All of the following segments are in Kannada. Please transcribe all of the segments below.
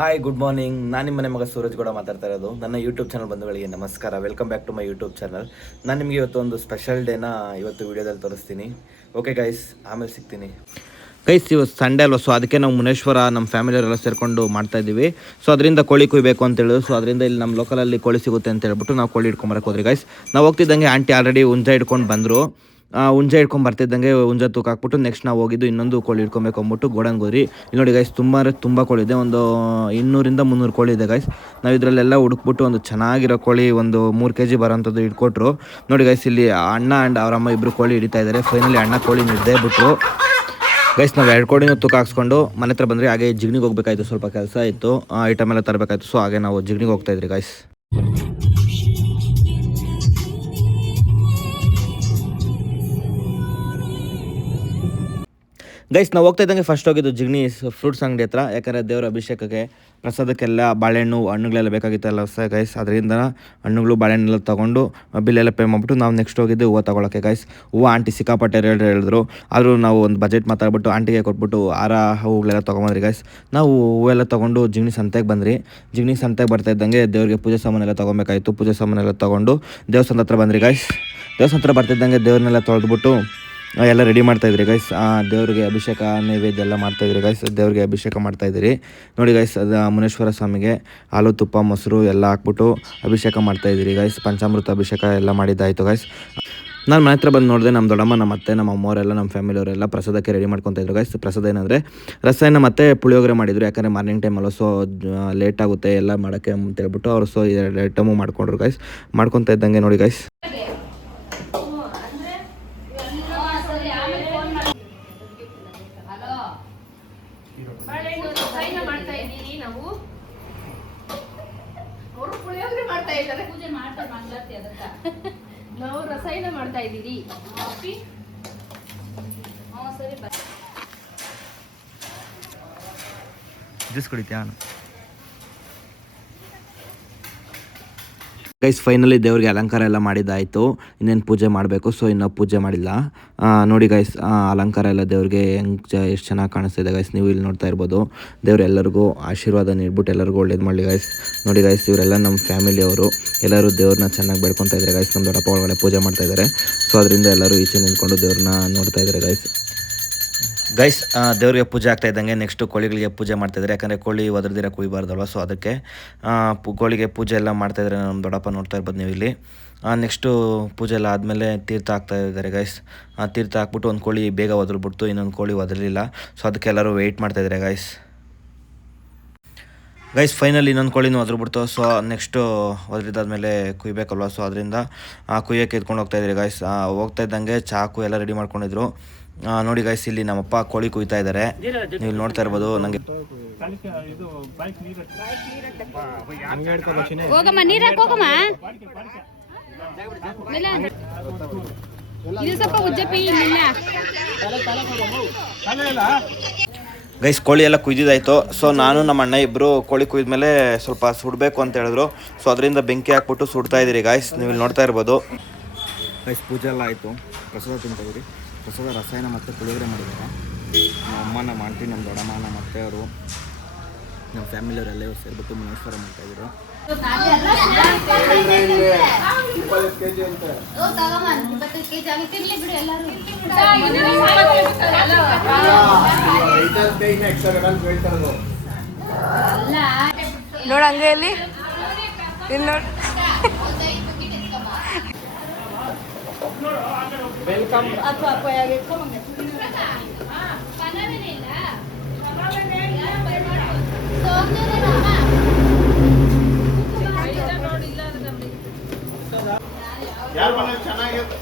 Hi good morning. ನಾನು ನಿಮ್ಮ ಮನೆ ಮಗ ಸೂರಜ್ ಕೂಡ ಮಾತಾಡ್ತಾ ಇರೋದು. ನನ್ನ ಯೂಟ್ಯೂಬ್ ಚಾನಲ್ ಬಂಧುಗಳಿಗೆ ನಮಸ್ಕಾರ. Welcome back to my YouTube channel. ನಾನು ನಿಮಗೆ ಇವತ್ತು ಒಂದು ಸ್ಪೆಷಲ್ ಡೇನ ಇವತ್ತು ವೀಡಿಯೋದಲ್ಲಿ ತೋರಿಸ್ತೀನಿ. ಓಕೆ ಗೈಸ್, ಆಮೇಲೆ ಸಿಗ್ತೀನಿ. ಗೈಸ್, ಇವತ್ತು ಸಂಡೇ ಅಲ್ವ, ಸೊ ಅದಕ್ಕೆ ನಾವು ಮುನೇಶ್ವರ ನಮ್ಮ ಫ್ಯಾಮಿಲಿಯವರೆಲ್ಲ ಸೇರಿಕೊಂಡು ಮಾಡ್ತಾ ಇದ್ದೀವಿ. ಸೊ ಅದರಿಂದ ಕೋಳಿ ಕುಯ್ಬೇಕು ಅಂತ ಹೇಳಿದ್ರು. ಸೊ ಅದರಿಂದ ಇಲ್ಲಿ ನಮ್ಮ ಲೋಕಲಲ್ಲಿ ಕೋಳಿ ಸಿಗುತ್ತೆ ಅಂತ ಹೇಳ್ಬಿಟ್ಟು ನಾವು ಕೋಳಿ ಹಿಡ್ಕೊಂಬರಕ್ಕೆ ಹೋದ್ರಿ ಗೈಸ್. ನಾವು ಹೋಗ್ತಿದ್ದಂಗೆ ಆಂಟಿ ಆಲ್ರೆಡಿ ಹುಂಜ ಹಿಡ್ಕೊಂಡು ಬಂದರು. ಹುಂಜೆ ಹಿಡ್ಕೊಂಡು ಬರ್ತಿದ್ದಂಗೆ ಹುಂಜ ತೂಕ ಹಾಕ್ಬಿಟ್ಟು ನೆಕ್ಸ್ಟ್ ನಾವು ಹೋಗಿದ್ದು ಇನ್ನೊಂದು ಕೋಳಿ ಹಿಡ್ಕೊಬೇಕು ಅಂದ್ಬಿಟ್ಟು ಗೋಡನ್ಗೆ ಹೋದ್ರಿ. ಇಲ್ಲಿ ನೋಡಿ ಗೈಸ್, ತುಂಬ ಕೋಳಿ ಇದೆ. ಒಂದು 200-300 ಕೋಳಿ ಇದೆ ಗೈಸ್. ನಾವು ಇದರಲ್ಲೆಲ್ಲ ಹುಡುಕ್ಬಿಟ್ಟು ಒಂದು ಚೆನ್ನಾಗಿರೋ ಕೋಳಿ ಒಂದು 3 kg ಬರೋಂಥದ್ದು ಇಟ್ಕೊಟ್ರು. ನೋಡಿ ಗೈಸ್, ಇಲ್ಲಿ ಅಣ್ಣ ಆ್ಯಂಡ್ ಅವರಮ್ಮ ಇಬ್ಬರು ಕೋಳಿ ಹಿಡಿತಾ ಇದ್ದಾರೆ. ಫೈನಲಿ ಅಣ್ಣ ಕೋಳಿ ಹಿಡ್ದೇ ಬಿಟ್ರು ಗೈಸ್. ನಾವು 2 ಕೋಳಿನೂ ತೂಕ ಹಾಕ್ಸ್ಕೊಂಡು ಮನೆ ಹತ್ರ ಬಂದರೆ ಹಾಗೆ ಜಿಗ್ನಿಗೆ ಹೋಗ್ಬೇಕಾಯ್ತು, ಸ್ವಲ್ಪ ಕೆಲಸ ಇತ್ತು, ಐಟಮ್ ಎಲ್ಲ ತರಬೇಕಾಯ್ತು. ಸೊ ಹಾಗೆ ನಾವು ಜಿಗ್ನಿಗೆ ಹೋಗ್ತಾಯಿದ್ರಿ ಗೈಸ್. ಗೈಸ್, ನಾವು ಹೋಗ್ತಾ ಇದ್ದಂಗೆ ಫಸ್ಟ್ ಹೋಗಿದ್ದು ಜಿಗ್ನಿ ಫ್ರೂಟ್ಸ್ ಅಂಗಡಿ ಹತ್ರ. ಯಾಕಂದರೆ ದೇವರ ಅಭಿಷೇಕಕ್ಕೆ ಪ್ರಸಾದಕ್ಕೆಲ್ಲ ಬಾಳೆಹಣ್ಣು ಹಣ್ಣುಗಳೆಲ್ಲ ಬೇಕಾಗಿತ್ತಲ್ಲ ಗೈಸ್. ಅದರಿಂದ ಹಣ್ಣುಗಳು ಬಾಳೆಹಣ್ಣೆಲ್ಲ ತೊಗೊಂಡು ಬಿಲ್ಲೆಲ್ಲ ಪೇ ಮಾಡಿಬಿಟ್ಟು ನಾವು ನೆಕ್ಸ್ಟ್ ಹೋಗಿದ್ದು ಹೂವು ತೊಗೊಳಕ್ಕೆ ಗೈಸ್. ಹೂವು ಆಂಟಿ ಸಿಕ್ಕಾಪಟ್ಟೆ ಹೇಳಿದ್ರು. ಆದರೂ ನಾವು ಒಂದು ಬಜೆಟ್ ಮಾತಾಡ್ಬಿಟ್ಟು ಆಂಟಿಗೆ ಕೊಟ್ಬಿಟ್ಟು ಹೂವುಗಳೆಲ್ಲ ತೊಗೊಂಬಂದ್ರಿ ಗೈಸ್. ನಾವು ಹೂವೆಲ್ಲ ತೊಗೊಂಡು ಜಿಗ್ನಿ ಸಂತೆಗೆ ಬಂದ್ರಿ. ಜಿಗ್ನಿ ಸಂತೆಗೆ ಬರ್ತಾ ಇದ್ದಂಗೆ ದೇವರಿಗೆ ಪೂಜೆ ಸಾಮಾನೆಲ್ಲ ತೊಗೊಬೇಕಾಯಿತು. ಪೂಜೆ ಸಾಮಾನೆಲ್ಲ ತೊಗೊಂಡು ದೇವಸ್ಥಾನದ ಹತ್ರ ಬಂದ್ರಿ ಗೈಸ್. ದೇವಸ್ಥಾನ ಹತ್ರ ಬರ್ತಿದ್ದಂಗೆ ದೇವ್ರನ್ನೆಲ್ಲ ತೊಳೆದ್ಬಿಟ್ಟು ಎಲ್ಲ ರೆಡಿ ಮಾಡ್ತಾಯಿದ್ರಿ ಗೈಸ್. ದೇವರಿಗೆ ಅಭಿಷೇಕ ನೈವೇದ್ಯ ಎಲ್ಲ ಮಾಡ್ತಾಯಿದ್ರಿ ಗೈಸ್. ದೇವರಿಗೆ ಅಭಿಷೇಕ ಮಾಡ್ತಾಯಿದ್ರಿ ನೋಡಿ ಗೈಸ್. ಅದು ಮುನೇಶ್ವರ ಸ್ವಾಮಿಗೆ ಹಾಲು ತುಪ್ಪ ಮೊಸರು ಎಲ್ಲ ಹಾಕ್ಬಿಟ್ಟು ಅಭಿಷೇಕ ಮಾಡ್ತಾಯಿದ್ರಿ ಗೈಸ್. ಪಂಚಾಮೃತ ಅಭಿಷೇಕ ಎಲ್ಲ ಮಾಡಿದ್ದಾಯಿತು ಗೈಸ್. ನಾನು ಮನೆ ಹತ್ರ ಬಂದು ನೋಡಿದೆ, ನಮ್ಮ ದೊಡ್ಡಮ್ಮ, ನಮ್ಮ ಅತ್ತೆ, ನಮ್ಮ ಅಮ್ಮವರೆಲ್ಲ, ನಮ್ಮ ಫ್ಯಾಮಿಲಿಯವರೆಲ್ಲ ಪ್ರಸಾದಕ್ಕೆ ರೆಡಿ ಮಾಡ್ಕೊತಾಯಿದ್ರು ಗೈಸ್. ಪ್ರಸಾದ ಏನಂದರೆ ರಸಾಯನ ಮತ್ತು ಪುಳಿಯೋಗರೆ ಮಾಡಿದರು. ಯಾಕಂದರೆ ಮಾರ್ನಿಂಗ್ ಟೈಮಲ್ಲ, ಸೊ ಲೇಟ್ ಆಗುತ್ತೆ ಎಲ್ಲ ಮಾಡೋಕ್ಕೆ ಅಂತ ಹೇಳ್ಬಿಟ್ಟು ಅವರು ಸೊ 2 ಐಟಮು ಮಾಡ್ಕೊಂಡ್ರು ಗೈಸ್. ಮಾಡ್ಕೊತಾ ಇದ್ದಂಗೆ ನೋಡಿ ಗೈಸ್, ನಾವು ರಸಾಯನ ಮಾಡ್ತಾ ಇದ್ದೀರಿ. Juice ಕುಡಿತ್ಯಾ guys? ಫೈನಲಿ ದೇವ್ರಿಗೆ ಅಲಂಕಾರ ಎಲ್ಲ ಮಾಡಿದ್ದಾಯಿತು. ಇನ್ನೇನು ಪೂಜೆ ಮಾಡಬೇಕು. ಸೊ ಇನ್ನೂ ಪೂಜೆ ಮಾಡಿಲ್ಲ. ನೋಡಿ ಗೈಸ್, ಅಲಂಕಾರ ಎಲ್ಲ ದೇವ್ರಿಗೆ ಎಷ್ಟು ಚೆನ್ನಾಗಿ ಕಾಣಿಸ್ತಿದೆ ಗೈಸ್. ನೀವು ಇಲ್ಲಿ ನೋಡ್ತಾ ಇರ್ಬೋದು. ದೇವ್ರು ಎಲ್ಲರಿಗೂ ಆಶೀರ್ವಾದ ನೀಡ್ಬಿಟ್ಟು ಎಲ್ಲರಿಗೂ ಒಳ್ಳೇದು ಮಾಡಲಿ ಗೈಸ್. ನೋಡಿ ಗೈಸ್, ಇವರೆಲ್ಲ ನಮ್ಮ ಫ್ಯಾಮಿಲಿಯವರು ಎಲ್ಲರೂ ದೇವ್ರನ್ನ ಚೆನ್ನಾಗಿ ಬೆಳ್ಕೊತಾ ಇದ್ದಾರೆ ಗೈಸ್. ನಮ್ಮ ದೊಡ್ಡಪ್ಪ ಒಳಗಡೆ ಪೂಜೆ ಮಾಡ್ತಾ ಇದ್ದಾರೆ. ಸೊ ಅದರಿಂದ ಎಲ್ಲರೂ ಈಚೆ ನಿಂತ್ಕೊಂಡು ದೇವ್ರನ್ನ ನೋಡ್ತಾ ಇದ್ದಾರೆ ಗೈಸ್. ದೇವ್ರಿಗೆ ಪೂಜೆ ಆಗ್ತಾ ಇದ್ದಂಗೆ ನೆಕ್ಸ್ಟು ಕೋಳಿಗಳಿಗೆ ಪೂಜೆ ಮಾಡ್ತಾಯಿದ್ದಾರೆ. ಯಾಕಂದರೆ ಕೋಳಿ ಒದರ್ದಿರ ಕುಯ್ಬಾರ್ದಲ್ವ. ಸೊ ಅದಕ್ಕೆ ಕೋಳಿಗೆ ಪೂಜೆ ಎಲ್ಲ ಮಾಡ್ತಾಯಿದ್ದಾರೆ. ನಮ್ಮ ದೊಡ್ಡಪ್ಪ ನೋಡ್ತಾ ಇರ್ಬೋದು ನೀವು ಇಲ್ಲಿ. ನೆಕ್ಸ್ಟು ಪೂಜೆ ಎಲ್ಲ ಆದಮೇಲೆ ತೀರ್ಥ ಹಾಕ್ತಾ ಇದ್ದಾರೆ ಗೈಸ್. ತೀರ್ಥ ಹಾಕ್ಬಿಟ್ಟು ಒಂದು ಕೋಳಿ ಬೇಗ ಒದರ್ಬಿಡ್ತು, ಇನ್ನೊಂದು ಕೋಳಿ ಒದರಲಿಲ್ಲ. ಸೊ ಅದಕ್ಕೆ ಎಲ್ಲರೂ ವೆಯ್ಟ್ ಮಾಡ್ತಾಯಿದ್ದಾರೆ ಗೈಸ್. ಫೈನಲಿ ಇನ್ನೊಂದು ಕೋಳಿನೂ ಒದರ್ಬಿಡ್ತು. ಸೊ ನೆಕ್ಸ್ಟು ಒದರಿದಾದ್ಮೇಲೆ ಕುಯ್ಬೇಕಲ್ವ. ಸೊ ಅದರಿಂದ ಕುಯ್ಯೋಕ್ಕೆ ಎತ್ಕೊಂಡು ಹೋಗ್ತಾಯಿದ್ದಾರೆ ಗೈಸ್. ಹೋಗ್ತಾ ಇದ್ದಂಗೆ ಚಾಕು ಎಲ್ಲ ರೆಡಿ ಮಾಡ್ಕೊಂಡಿದ್ರು. ನೋಡಿ ಗೈಸ್, ಇಲ್ಲಿ ನಮ್ಮಪ್ಪ ಕೋಳಿ ಕುಯ್ತಾ ಇದ್ದಾರೆ. ನೀವು ನೋಡ್ತಾ ಇರ್ಬೋದು. ನನಗೆ ಹೋಗಮ್ಮ, ನೀರಾಕ್ ಹೋಗಮ್ಮ. ಇದು ಸ್ವಲ್ಪ ಉಜ್ಜಪ್ಪಿ ಇಲ್ಲ ಗೈಸ್, ಕೋಳಿ ಎಲ್ಲ ಕುಯ್ದಿದ್ದಾಯಿತು. ಸೊ ನಾನು ನಮ್ಮ ಅಣ್ಣ ಇಬ್ಬರು ಕೋಳಿ ಕುಯ್ದ್ಮೇಲೆ ಸ್ವಲ್ಪ ಸುಡಬೇಕು ಅಂತ ಹೇಳಿದ್ರು. ಸೊ ಅದರಿಂದ ಬೆಂಕಿ ಹಾಕ್ಬಿಟ್ಟು ಸುಡ್ತಾ ಇದ್ದೀರಿ ಗೈಸ್. ನೀವು ಇಲ್ಲಿ ನೋಡ್ತಾ ಇರ್ಬೋದು ಗೈಸ್. ಪೂಜೆ ಎಲ್ಲ ಆಯಿತು. ಪ್ರಸಾದ ತಿಂತಾಯಿದ್ರಿ. ಪ್ರಸಾದ ರಸಾಯನ ಮತ್ತು ಪುಳಿಯೋಗರೆ ಮಾಡಿದ್ದಾರೆ. ನಮ್ಮ ಅಮ್ಮ, ನಮ್ಮ ಆಂಟಿ, ನಮ್ಮ ದೊಡ್ಡಮ್ಮ, ನಮ್ಮ ಅತ್ತೆಯವರು, ನಮ್ಮ ಫ್ಯಾಮಿಲಿಯವರೆಲ್ಲ ಸೇರಿಬಿಟ್ಟು ಮುನೇಶ್ವರ ಮಾಡ್ತಾಯಿದ್ರು. ನೋಡ ಹಂಗೆಯಲ್ಲಿ ನೋಡಿ. ವೆಲ್ಕಮ್. ಯಾರು ಮನೆ ಚೆನ್ನಾಗಿತ್ತು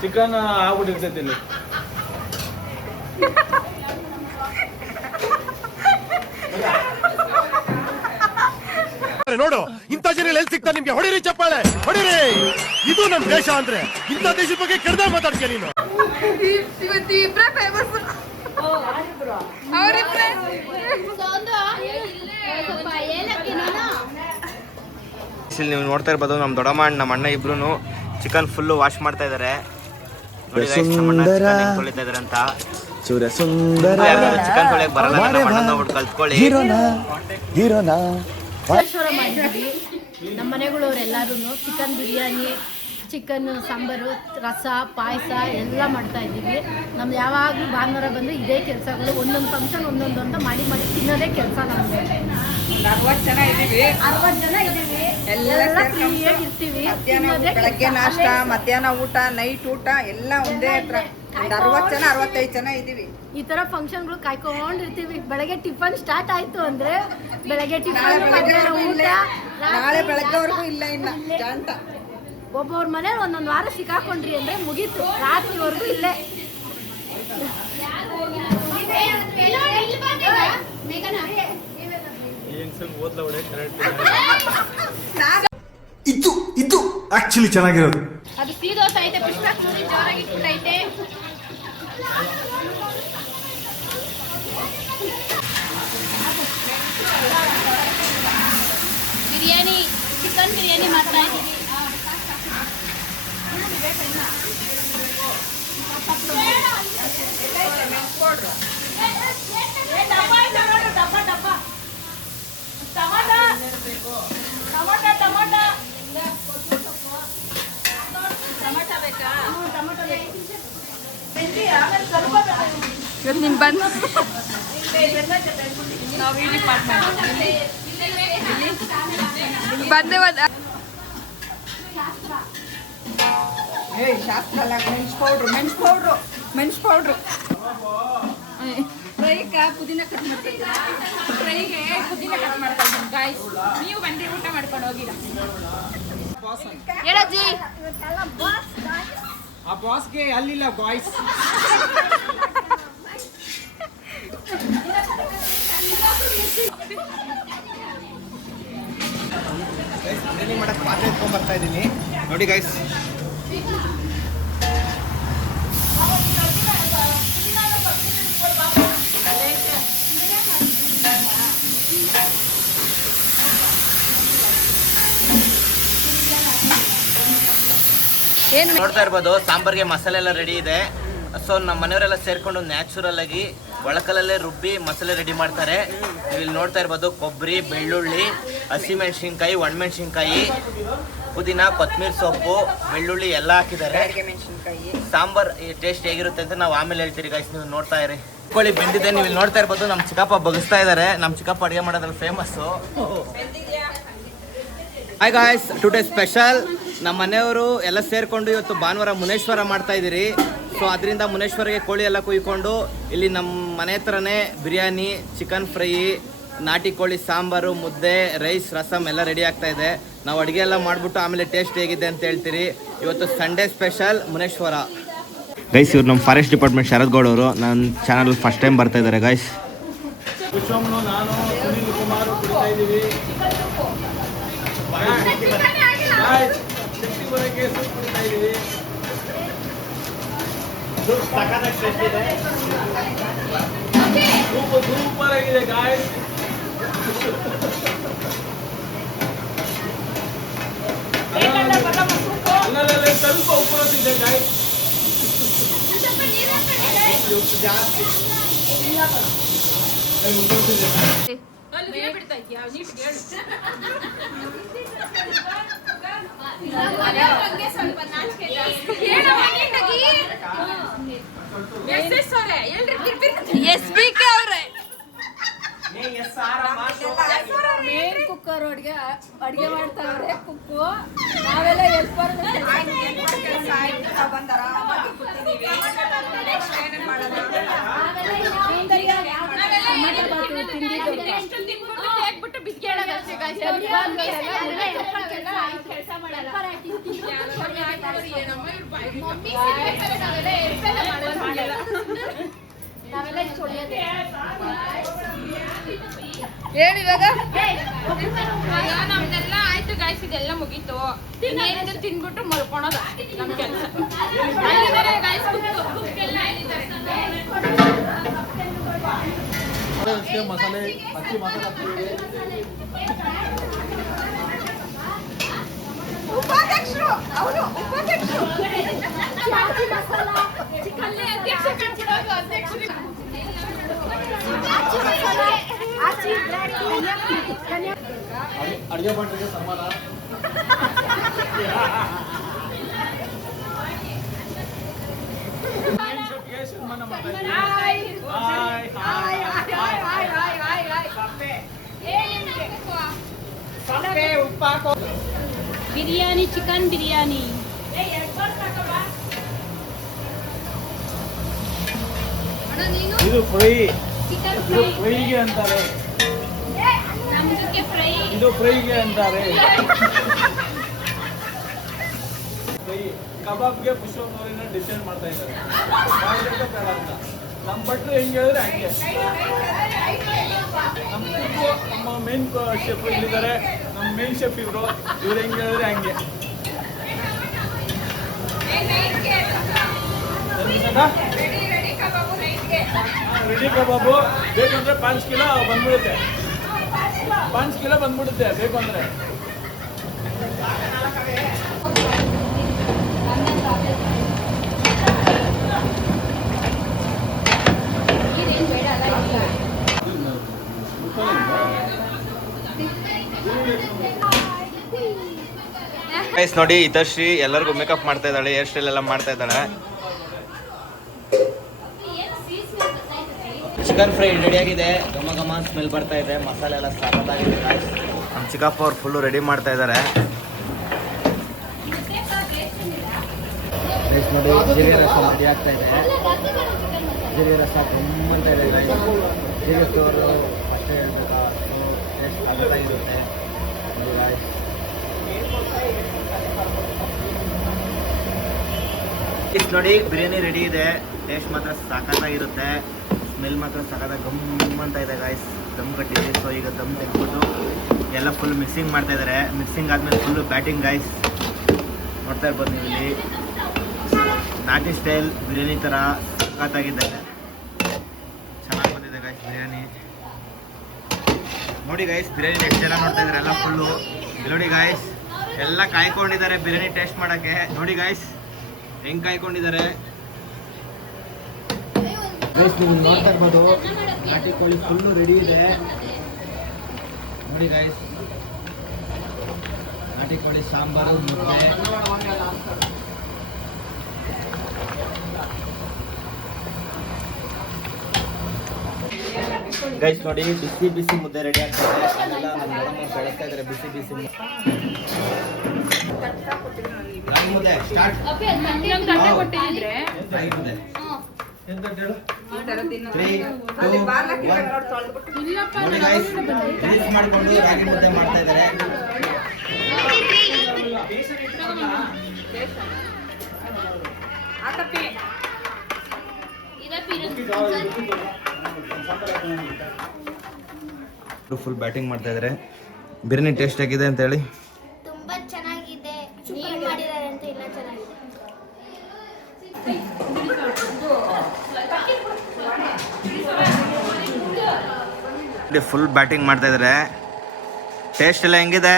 ಚಿಕನ್ ಆಗ್ಬಿಟ್ಟಿರ್ತೈತಿ ಇಲ್ಲಿ. ನೋಡು, ಇಂಥ ಜನ ಎಲ್ಲಿ ಸಿಗ್ತಾ ನಿಮ್ಗೆ? ಹೊಡಿರಿ ಚಪ್ಪಾಳೆ, ಹೊಡಿರಿ. ಇದು ನಮ್ ದೇಶ ಅಂದ್ರೆ. ಇಂಥ ದೇಶದ ಬಗ್ಗೆ ಕೆಡ್ದ ಮಾತಾಡ್ತೀಯ ನೀನು. ನೀವು ನೋಡ್ತಾ ಇರ್ಬೋದು, ನಮ್ಮ ದೊಡ್ಡಮ್ಮ ನಮ್ಮ ಅಣ್ಣ ಇಬ್ರು ಚಿಕನ್ ಫುಲ್ಲು ವಾಶ್ ಮಾಡ್ತಾ ಇದ್ದಾರೆ. ಸುಂದರ ಚೂರ ಸುಂದರ ಚಿಕನ್ ತೊಳೆಯಕ್ಕೆ ಬರಲ್ಲ ಕಲ್ತ್ಕೊಳ್ಳಿ. ಹೀರೋನ ಮಾಡಿದ್ವಿ ನಮ್ಮ ಮನೆಗಳವ್ರು ಎಲ್ಲರೂ ಚಿಕನ್ ಬಿರಿಯಾನಿ, ಚಿಕನ್ ಸಾಂಬಾರು, ರಸ, ಪಾಯಸ ಎಲ್ಲ ಮಾಡ್ತಾ ಇದ್ದೀವಿ. ನಮ್ದು ಯಾವಾಗಲೂ ಭಾನುವಾರ ಬಂದರೆ ಇದೇ ಕೆಲಸಗಳು, ಒಂದೊಂದು ಫಂಕ್ಷನ್ ಒಂದೊಂದು ಅಂತ ಮಾಡಿ ತಿನ್ನೋದೇ ಕೆಲಸ ನಮಗೆ. 60 ಜನ ಇದ್ದೀವಿ. 60 ಜನ ಇದ್ದೀವಿ, ಎಲ್ಲ ಫ್ರೀಯಾಗಿ ಇರ್ತೀವಿ. ಬೆಳಗ್ಗೆ ನಾಷ್ಟ, ಮಧ್ಯಾಹ್ನ ಊಟ, ನೈಟ್ ಊಟ ಎಲ್ಲ ಒಂದೇ ಹತ್ರ. 60 ಜನ 65 ಜನ ಇದ್ದೀವಿ. ಈ ತರ ಫಂಕ್ಷನ್ಗಳು ಕಾಯ್ಕೊಂಡಿರ್ತೀವಿ. ಬೆಳಗ್ಗೆ ಟಿಫನ್ ಸ್ಟಾರ್ಟ್ ಆಯ್ತು ಅಂದ್ರೆ ಬೆಳಗ್ಗೆ ಟಿಫನ್, ಮಧ್ಯಾಹ್ನ ಊಟ, ನಾಳೆ ಬೆಳಗ್ಗೆವರೆಗೂ ಇಲ್ಲ ಇನ್ನ ಜಾಂಟ. ಒಬ್ಬೊಬ್ಬರ ಮನೇಲಿ ಒಂದೊಂದು ವಾರ ಸಿಕ್ಕಾಕೊಂಡ್ರಿ ಅಂದ್ರೆ ಮುಗೀತು, ರಾತ್ರಿವರೆಗೂ ಇಲ್ಲೇ. ಇದು ಆಕ್ಚುಲಿ ಚೆನ್ನಾಗಿರೋದು. ಅದು ಸೀದೋಸ ಐತೆ, ಪುಷ್ಪೂರಿ ಜೋರಾಗಿ ಇಟ್ಟೈತೆ. ಬಿರಿಯಾನಿ, ಚಿಕನ್ ಬಿರಿಯಾನಿ ಮಾಡ್ತಾ ಇದ್ದೀವಿ. ನೀನು ಬಂದು ನಾವು ಈ ಡಿಪಾರ್ಟ್ಮೆಂಟ್ ಬಂದೆ ಶಾಸ್ತ್ರ ಅಲ್ಲ, ಮೆಣಸು ಪೌಡ್ರು ಫ್ರೈಗೆ ಪುದೀನ ಕಟ್ ಮಾಡ್ತಾ ಇದ್ದೀನಿ ಗಾಯ್ಸ್. ನೀವು ಬಂದು ಊಟ ಮಾಡ್ಕೊಂಡು ಹೋಗಿಲ್ಲ. ಹೇಳಜ್ಜಿ, ಆ ಬಾಸ್ಗೆ ಅಲ್ಲಿಲ್ಲ ಬಾಯ್ಸ್. ಬಿರಿಯಾನಿ ಮಾಡಕ್ಕೆ ಪಾತ್ರೆ ಎತ್ಕೊಂಡ್ ಬರ್ತಾ ಇದ್ದೀನಿ ನೋಡಿ ಗೈಸ್. ನೋಡ್ತಾ ಇರ್ಬೋದು ಸಾಂಬಾರ್ಗೆ ಮಸಾಲೆ ಎಲ್ಲ ರೆಡಿ ಇದೆ. ಸೊ ನಮ್ಮ ಮನೆಯವರೆಲ್ಲ ಸೇರ್ಕೊಂಡು ನ್ಯಾಚುರಲ್ ಆಗಿ ಒಳಕಲ್ಲಲ್ಲೇ ರುಬ್ಬಿ ಮಸಾಲೆ ರೆಡಿ ಮಾಡ್ತಾರೆ. ನೀವು ಇಲ್ಲಿ ನೋಡ್ತಾ ಇರ್ಬೋದು ಕೊಬ್ಬರಿ, ಬೆಳ್ಳುಳ್ಳಿ, ಹಸಿಮೆಣಸಿನ್ಕಾಯಿ, ಒಣಮೆಣಸಿನ್ಕಾಯಿ, ಪುದೀನ, ಕೊತ್ತಂಬರಿ ಸೊಪ್ಪು, ಬೆಳ್ಳುಳ್ಳಿ ಎಲ್ಲ ಹಾಕಿದ್ದಾರೆ. ಸಾಂಬಾರ್ ಟೇಸ್ಟ್ ಹೇಗಿರುತ್ತೆ ಅಂತ ನಾವು ಆಮೇಲೆ ಹೇಳ್ತೀರಿ ಗೈಸ್, ನೀವು ನೋಡ್ತಾ ಇರಿ. ಕೋಳಿ ಬೆಂದಿದೆ, ನೀವು ಇಲ್ಲಿ ನೋಡ್ತಾ ಇರ್ಬೋದು. ನಮ್ಮ ಚಿಕ್ಕಪ್ಪ ಬಗ್ಸ್ತಾ ಇದ್ದಾರೆ. ನಮ್ಮ ಚಿಕ್ಕಪ್ಪ ಅಡುಗೆ ಮಾಡೋದ್ರಲ್ಲಿ famous. Hi guys, today special ನಮ್ಮ ಮನೆಯವರು ಎಲ್ಲ ಸೇರಿಕೊಂಡು ಇವತ್ತು ಭಾನುವಾರ ಮುನೇಶ್ವರ ಮಾಡ್ತಾ ಇದ್ದೀರಿ. ಸೊ ಅದರಿಂದ ಮುನೇಶ್ವರಿಗೆ ಕೋಳಿ ಎಲ್ಲ ಕುಯ್ಕೊಂಡು ಇಲ್ಲಿ ನಮ್ಮ ಮನೆ ಹತ್ರನೇ ಬಿರಿಯಾನಿ, ಚಿಕನ್ ಫ್ರೈ, ನಾಟಿ ಕೋಳಿ ಸಾಂಬಾರು, ಮುದ್ದೆ, ರೈಸ್, ರಸಮ್ ಎಲ್ಲ ರೆಡಿ ಆಗ್ತಾ ಇದೆ. ನಾವು ಅಡುಗೆ ಎಲ್ಲ ಮಾಡಿಬಿಟ್ಟು ಆಮೇಲೆ ಟೇಸ್ಟ್ ಹೇಗಿದೆ ಅಂತ ಹೇಳ್ತೀರಿ. ಇವತ್ತು ಸಂಡೇ ಸ್ಪೆಷಲ್ ಮುನೇಶ್ವರ. ಗೈಸ್, ಇವ್ರು ನಮ್ಮ ಫಾರೆಸ್ಟ್ ಡಿಪಾರ್ಟ್ಮೆಂಟ್ ಶರದ್ ಗೌಡ್ ಅವರು ನನ್ನ ಚಾನಲ್ ಫಸ್ಟ್ ಟೈಮ್ ಬರ್ತಾ ಇದ್ದಾರೆ ಗೈಸ್. ನಾನು ಸುನೀಲ್ ಕುಮಾರ್ ಕುಡಿತಾ ಇದ್ದೀವಿ. ಶಕ್ತಿ ಬರೋಕ್ಕೆ ಸೂಪ್ ಕುಡಿತಾ ಇದ್ದೀವಿ. ಸೂಪರ್ ಆಗಿದೆ ಗಾಯ್ಸ್. ಅಲ್ಲಲ್ಲೇ ಸ್ವಲ್ಪ ಉಪ್ಪು ಇದೆ ಗಾಯ್ಸ್. SBK ಅವ್ರೆ ಮೇನ್ ಕುಕ್ಕರ್ ಅಡಿಗೆ ಮಾಡ್ತಾವ್ರೆ ಕುಕ್ಕು. ನಾವೆಲ್ಲ ಹೆಲ್ಪರ್. ಹೇಳಿ ಇವಾಗ. ನಮ್ದೆಲ್ಲ ಆಯ್ತು ಗಾಯ್ಸ್, ಇದೆಲ್ಲ ಮುಗೀತು. ಇನ್ನೇನಿದೆ ತಿನ್ಬಿಟ್ಟು ಮಲ್ಕೊಳೋದು ನಮ್ ಕೆಲಸ. ಮಸಾಲೆ ಹಚ್ಚಿ ಮಸಾಲೆ ಉಪಾಧ್ಯಕ್ಷರು ಅವರು ಉಪಾಧ್ಯಕ್ಷರು ಅಡುಗೆ ಭಟ್ರಿಗೆ ಸನ್ಮಾನ. ಸನ್ಮಾನ ಮಾಡ್ತಾ ಇದ್ದೀವಿ. ಬಿರಿಯಾನಿ, ಚಿಕನ್ ಬಿರಿಯಾನಿ. ಇದು ಫ್ರೈ, ಚಿಕನ್ ಇದು ಫ್ರೈಗೆ ಅಂತಾರೆ, ನಮ್ಗೆ ಫ್ರೈ. ಇದು ಫ್ರೈಗೆ ಅಂತಾರೆ. ಫ್ರೈ ಕಬಾಬ್ಗೆ ಪುಷ್ಪವನ್ನ ಡಿಸೈಡ್ ಮಾಡ್ತಾ ಇದ್ದಾರೆ. ಮಾಡ್ಬೇಕು ಬೇಡ ಅಂತ. ನಮ್ಮ ಭಟ್ರು ಹೆಂಗೆ ಹೇಳಿದ್ರೆ ಹಂಗೆ. ನಮ್ಮ ಮೇನ್ ಶೆಫ್ ಇಲ್ಲಿದ್ದಾರೆ, ನಮ್ಮ ಮೇನ್ ಶೆಫ್ ಇವರು ಹೆಂಗೆ ಹೇಳಿದ್ರೆ ಹಂಗೆ. ರೆಡಿ ಕಬಾಬು ಬೇಕಂದ್ರೆ 5 ಕಿಲೋ ಬಂದ್ಬಿಡುತ್ತೆ, 5 ಕಿಲೋ ಬಂದ್ಬಿಡುತ್ತೆ ಬೇಕು ಅಂದ್ರೆ. ಗೈಸ್ ನೋಡಿ, ಹಿತಶ್ರೀ ಎಲ್ಲರಿಗೂ ಮೇಕಪ್ ಮಾಡ್ತಾ ಇದ್ದಾಳೆ, ಹೇರ್ ಸ್ಟೈಲ್ ಎಲ್ಲ ಮಾಡ್ತಾ ಇದ್ದಾಳೆ. ಚಿಕನ್ ಫ್ರೈ ರೆಡಿ ಆಗಿದೆ, ಘಮ ಘಮ ಸ್ಮೆಲ್ ಬರ್ತಾ ಇದೆ, ಮಸಾಲೆ ಎಲ್ಲ ಸಾಕಾಗಿದೆ. ನಮ್ಮ ಚಿಕ್ಕಪ್ಪ ಅವ್ರು ಫುಲ್ಲು ರೆಡಿ ಮಾಡ್ತಾ ಇದ್ದಾರೆ. ನೋಡಿ, ಜೀರಿಗೆ ರಸ ರೆಡಿ ಆಗ್ತಾ ಇದೆ. ಜೀರಿಗೆ ರಸ ಗಮ್ಮಂತ ಇದೆ. ಜೀರಿಗೆ ಚೋರು ಅಷ್ಟೇ ಹೇಳ್ಬೇಕಾ, ಟೇಸ್ಟ್ ಸಾಕಾಗಿರುತ್ತೆ. ನೋಡಿ, ಬಿರಿಯಾನಿ ರೆಡಿ ಇದೆ. ಟೇಸ್ಟ್ ಮಾತ್ರ ಸಖತ್ತಾಗಿರುತ್ತೆ, ಸ್ಮೆಲ್ ಮಾತ್ರ ಸಖತ್ತಾಗಿ ಗಮ್ ಅಂತ ಇದೆ ಗಾಯ್ಸ್. ದಮ್ ಕಟ್ಟಿದೆ. ಸೊ ಈಗ ದಮ್ ತೆಗೆದ್ಬಿಟ್ಟು ಎಲ್ಲ ಫುಲ್ ಮಿಕ್ಸಿಂಗ್ ಮಾಡ್ತಾ ಇದ್ದಾರೆ. ಮಿಕ್ಸಿಂಗ್ ಆದಮೇಲೆ ಫುಲ್ಲು ಬ್ಯಾಟಿಂಗ್ ಗಾಯ್ಸ್. ನೋಡ್ತಾ ಇರ್ಬೋದು ನೀವು ಇಲ್ಲಿ, ನಾಟಿ ಸ್ಟೈಲ್ ಬಿರಿಯಾನಿ ಥರ ಸಖತ್ತಾಗಿದೆ. ಚೆನ್ನಾಗಿ ಬಂದಿದೆ ಗಾಯ್ಸ್ ಬಿರಿಯಾನಿ. ನೋಡಿ ಗಾಯ್ಸ್, ಬಿರಿಯಾನಿ ಎಷ್ಟು ಜನ ನೋಡ್ತಾ ಇದ್ದಾರೆ ಎಲ್ಲ ಫುಲ್ಲು. ನೋಡಿ ಗಾಯ್ಸ್, ಎಲ್ಲ ಕಾಯ್ಕೊಂಡಿದ್ದಾರೆ ಬಿರಿಯಾನಿ ಟೇಸ್ಟ್ ಮಾಡೋಕ್ಕೆ. ನೋಡಿ ಗಾಯ್ಸ್ ಹೆಂಗೆ ಕಾಯ್ಕೊಂಡಿದ್ದಾರೆ ಗೈಸ್. ನೀವು ನೋಡ್ತಾ ಇರ್ಬೋದು, ನಾಟಿ ಕೋಳಿ ಫುಲ್ಲು ರೆಡಿ ಇದೆ. ನೋಡಿ ಗಾಯ್ಸ್, ನಾಟಿ ಕೋಳಿ ಸಾಂಬಾರು, ಮುದ್ದೆ. ಗೈಸ್ ನೋಡಿ, ಬಿಸಿ ಬಿಸಿ ಮುದ್ದೆ ರೆಡಿ ಆಗ್ತದೆ. ಅದೆಲ್ಲ ನಮ್ಮ ಮೇಡಮ್ ಬೆಳೆಸ್ತಾ ಇದ್ದಾರೆ ಬಿಸಿ ಬಿಸಿ ಮುದ್ದೆ. ಸ್ಟಾರ್ಟ್. ತಟ್ಟೆ ಕೊಟ್ಟಿದ್ರೆ ಆಗಿದೆ. ಎಂತ ಹೇಳು? 3, 2, 1. ನೋಡಿ ಗೈಸ್, ಮಿಕ್ಸ್ ಮಾಡಿಕೊಂಡು ರಾಗಿ ಮುದ್ದೆ ಮಾಡ್ತಾ ಇದ್ದಾರೆ. ಫುಲ್ ಬ್ಯಾಟಿಂಗ್ ಮಾಡ್ತಾ ಇದ್ದಾರೆ. ಬಿರಿಯಾನಿ ಟೇಸ್ಟ್ ಆಗಿದೆ ಅಂತ ಹೇಳಿ. ತುಂಬಾ ಚೆನ್ನಾಗಿದೆ. ನೀವು ಮಾಡಿದ್ದಾರೆ ಅಂತ ಇಲ್ಲ ಚೆನ್ನಾಗಿದೆ. ಫುಲ್ ಬ್ಯಾಟಿಂಗ್ ಮಾಡ್ತಾ ಇದ್ದಾರೆ. ಟೇಸ್ಟ್ ಎಲ್ಲ ಹೆಂಗಿದೆ?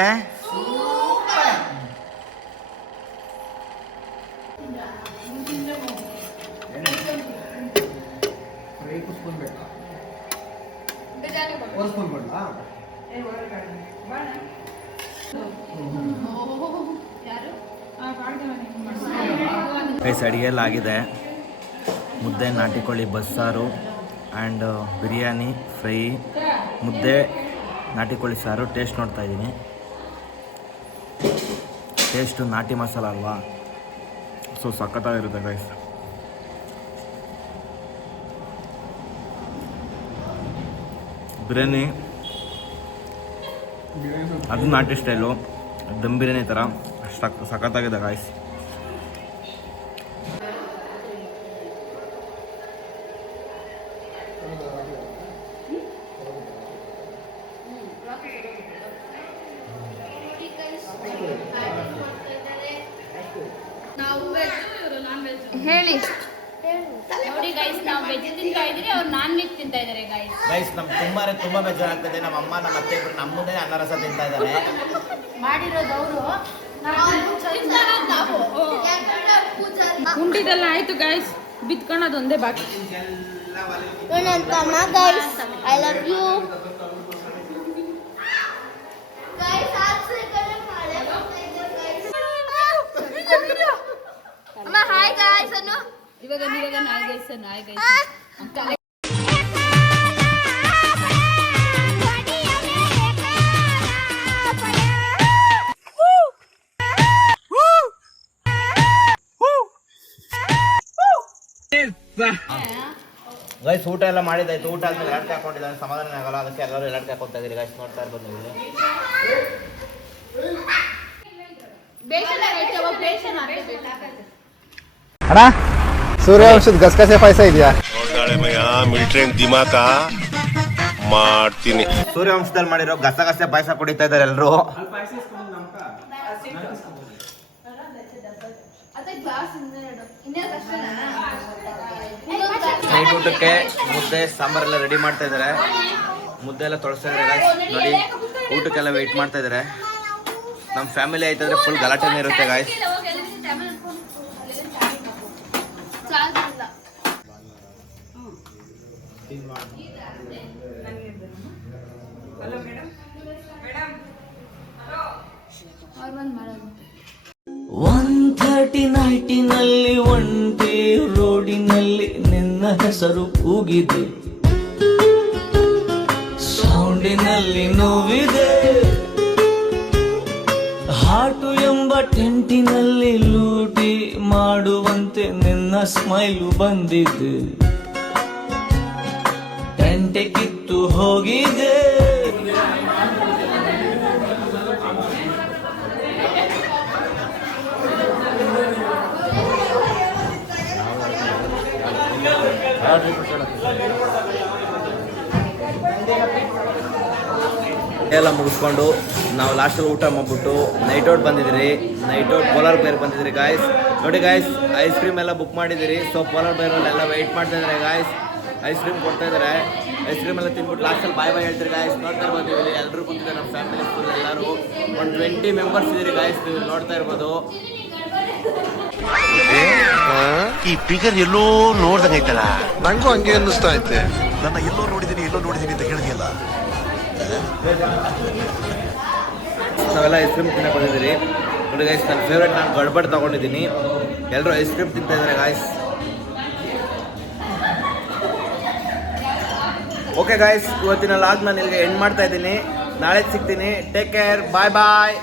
ಗೈಸ್, ಅಡುಗೆ ಎಲ್ಲ ಆಗಿದೆ. ಮುದ್ದೆ, ನಾಟಿ ಕೋಳಿ ಬಸ್ಸಾರು ಆ್ಯಂಡ್ ಬಿರಿಯಾನಿ, ಫ್ರೈ, ಮುದ್ದೆ, ನಾಟಿ ಕೋಳಿ ಸಾರು. ಟೇಸ್ಟ್ ನೋಡ್ತಾ ಇದ್ದೀನಿ. ಟೇಸ್ಟು ನಾಟಿ ಮಸಾಲ ಅಲ್ವಾ, ಸೊ ಸಖತ್ತಾಗಿರುತ್ತೆ ಗೈಸ್. ಬಿರಿಯಾನಿ ಅದು ನಾಟಿ ಸ್ಟೈಲು, ದಮ್ ಬಿರಿಯಾನಿ ಥರ ಸಖತ್ತಾಗಿದೆ ಗಾಯ್ಸ್. ಹೇಳಿ. ನೋಡಿ ಗೈಸ್, ನಾವು ವೆಜ್ ತಿಂತಾ ಇದ್ದೀರಿ, ಅವ್ರು ನಾನ್ ವೆಜ್ ತಿಂತಾ ಇದ್ದಾರೆ ಗೈಸ್. ಗೈಸ್, ನಮ್ಗೆ ತುಂಬ ಬೇಜಾರಾಗ್ತದೆ. ನಮ್ಮ ಅಮ್ಮ, ನಮ್ಮ ಅತ್ತೆ ಇಬ್ಬರು ನಮ್ಮ ಮುಂದೆ ಅನ್ನ ರಸ ತಿಂತಾ ಇದ್ದಾರೆ. ಮಾಡಿರೋದು ಅವರು, ಉಂಡಿದೆಲ್ಲ ಆಯ್ತು ಗೈಸ್. ಬಿತ್ಕೊಳ್ಳೋದು ಒಂದೇ ಬಾಕಿ. ನನ್ನ ತಮ್ಮ guys I love you guys. ಅಮ್ಮ ಹಾಯ್ ಗೈಸ್ ಅನ್ನು ಇವಾಗ ನಾಯಿ ಗೈಸ್ ಗೈಸ್ ಊಟ ಎಲ್ಲ ಮಾಡಿದಾಯ್ತು. ಊಟ ಆದ್ಮೇಲೆ ಎಲಾಡ್ಕೆ ಹಾಕೊಂಡಿದ್ದಾನೆ, ಸಮಾಧಾನ ಆಗಲ್ಲ, ಅದಕ್ಕೆ ಎಲ್ಲರೂ ಎಲಾಡ್ಕೆ ಹಾಕೊಂತ ಇದ್ದೀರಿ ಗೈಸ್. ನೋಡ್ತಾ ಇರ್ಬೋದು ನೀವು ಇಲ್ಲಿ. ಅಣ್ಣ ಸೂರ್ಯವಂಶದ ಗಸಗಸೆ ಪಾಯಸ ಇದೆಯಾ? ಮಿಲಿಟರಿ ದಿಮಾಕ ಮಾಡ್ತೀನಿ. ಸೂರ್ಯವಂಶದಲ್ಲಿ ಮಾಡಿರೋ ಗಸಗಸೆ ಪಾಯಸ ಕುಡಿತಾ ಇದ್ದಾರೆ ಎಲ್ಲರೂ. ನೈಟ್ ಊಟಕ್ಕೆ ಮುದ್ದೆ ಸಾಂಬಾರೆಲ್ಲ ರೆಡಿ ಮಾಡ್ತಾ ಇದ್ದಾರೆ. ಮುದ್ದೆ ಎಲ್ಲ ತೊಳಸ್ತಾ ಇದ್ದಾರೆ ನೋಡಿ. ಊಟಕ್ಕೆಲ್ಲ ವೆಯ್ಟ್ ಮಾಡ್ತಾ ಇದ್ದಾರೆ. ನಮ್ಮ ಫ್ಯಾಮಿಲಿ ಆಯ್ತಂದ್ರೆ ಫುಲ್ ಗಲಾಟೆನೇ ಇರುತ್ತೆ ಗಾಯ್ಸ್. ನೈಟಿನಲ್ಲಿ ಒಂಟಿ ರೋಡಿನಲ್ಲಿ ನಿನ್ನ ಹೆಸರು ಕೂಗಿದೆ, ಸೌಂಡಿನಲ್ಲಿ ನೋವಿದೆ, ಹಾಟು ಎಂಬ ಟೆಂಟಿನಲ್ಲಿ ಲೂಟಿ ಮಾಡುವಂತೆ ನಿನ್ನ ಸ್ಮೈಲು ಬಂದಿದೆ, ಟೆಂಟೆ ಕಿತ್ತು ಹೋಗಿದೆ. ಎಲ್ಲ ಮುಗಿಸ್ಕೊಂಡು ನಾವು ಲಾಸ್ಟಲ್ಲಿ ಊಟ ಮಾಡ್ಬಿಟ್ಟು ನೈಟ್ ಔಟ್ ಬಂದಿದ್ದೀರಿ. ನೈಟ್ ಔಟ್ ಪೋಲಾರ್ ಬೇರ್ ಬಂದಿದ್ದೀರಿ ಗಾಯ್ಸ್. ನೋಡಿ ಗಾಯ್ಸ್, ಐಸ್ ಕ್ರೀಮ್ ಎಲ್ಲ ಬುಕ್ ಮಾಡಿದ್ದೀರಿ. ಸೊ ಪೋಲಾರ್ ಬೇರಲ್ಲೆಲ್ಲ ವೆಯ್ಟ್ ಮಾಡ್ತಾ ಇದ್ದಾರೆ ಗಾಯ್ಸ್. ಐಸ್ ಕ್ರೀಮ್ ಕೊಡ್ತಾ ಇದ್ದಾರೆ. ಐಸ್ ಕ್ರೀಮ್ ಎಲ್ಲ ತಿನ್ಬಿಟ್ಟು ಲಾಸ್ಟಲ್ಲಿ ಬಾಯ್ ಹೇಳ್ತೀರಿ ಗಾಯ್ಸ್. ನೋಡ್ತಾ ಇರ್ಬೋದು ಇಲ್ಲಿ ಎಲ್ಲರೂ ಕೂತಿದ್ದಾರೆ, ನಮ್ಮ ಫ್ಯಾಮಿಲಿ ಫುಲ್ ಎಲ್ಲರೂ ಒಂದು 20 ಮೆಂಬರ್ಸ್ ಇದ್ದೀರಿ ಗಾಯ್ಸ್. ನೀವು ನೋಡ್ತಾ ಇರ್ಬೋದು. ಈ ಫಿಗರ್ ಎಲ್ಲೋ ನೋಡ್ದಂಗೈತಲ್ಲ. ನಂಗೂ ಹಂಗೆ ಅನ್ನಿಸ್ತಾ ಐತೆ. ನನ್ನ ಎಲ್ಲೋ ನೋಡಿದೀನಿ ಅಂತ ಹೇಳಿದೆಯಲ್ಲ. ನಾವೆಲ್ಲ ಐಸ್ ಕ್ರೀಮ್ ತಿನ್ನಕ್ಕೆ ಬಂದಿದ್ದೀರಿ. ನೋಡಿ ಗೈಸ್, ನನ್ನ ಫೇವ್ರೇಟ್ ನಾನು ಗಡ್ಬಡ್ ತೊಗೊಂಡಿದ್ದೀನಿ. ಎಲ್ಲರೂ ಐಸ್ ಕ್ರೀಮ್ ತಿಂತಾ ಇದ್ದಾರೆ ಗಾಯ್ಸ್. ಓಕೆ ಗಾಯ್ಸ್, ಇವತ್ತಿನ ಲಾಗ್ ನಾನು ಇಲ್ಲಿಗೆ ಎಂಡ್ ಮಾಡ್ತಾ ಇದ್ದೀನಿ. ನಾಳೆ ಸಿಗ್ತೀನಿ. ಟೇಕ್ ಕೇರ್, ಬಾಯ್ ಬಾಯ್.